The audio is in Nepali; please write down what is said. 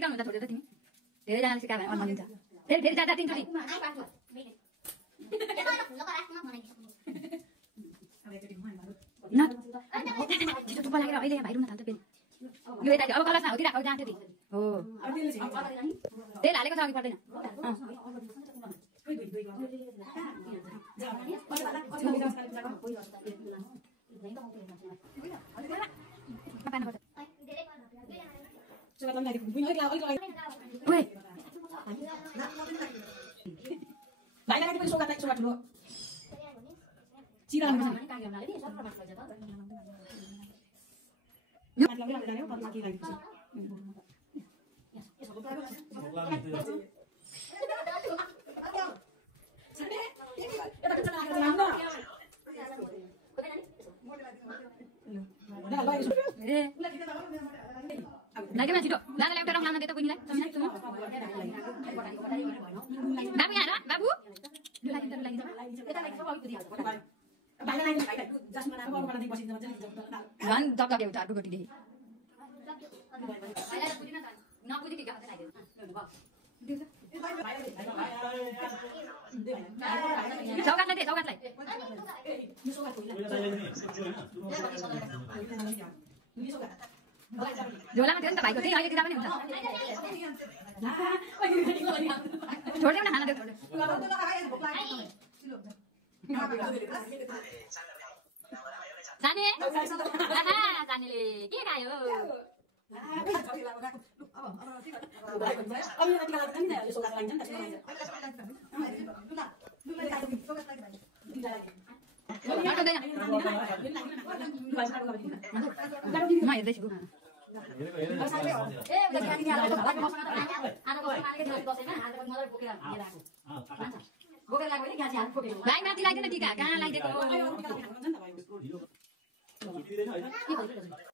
सिकाउनु हुन्छ छोडेर तिमी धेरै जनाले सिकायो भने अन्न दिन्छ फेरि फेरि जाँदा तिनचोटि छिटो थुप्पा लागेर अहिले भाइ रुन थाल्छ फेरि यो यता अब कलसमा होतिर अब जान्थ्यो हो तेल हालेको छ अघि पर्दैन Lagi masih dok, lagi lagi terang nanti kita bunyi lagi, babu ya, babu, lagi kita lagi sama itu dia. Jangan tak ada utar dulu di. Sokat lagi. Jualan kan terbaik, tapi lagi kita apa nih? छोड़ दे ना खाना दे छोड़ दे जाने जाने ले के खायो म हेर्दैछु भाइ माथि लाग्दैन टिका कहाँ लगाइदिएको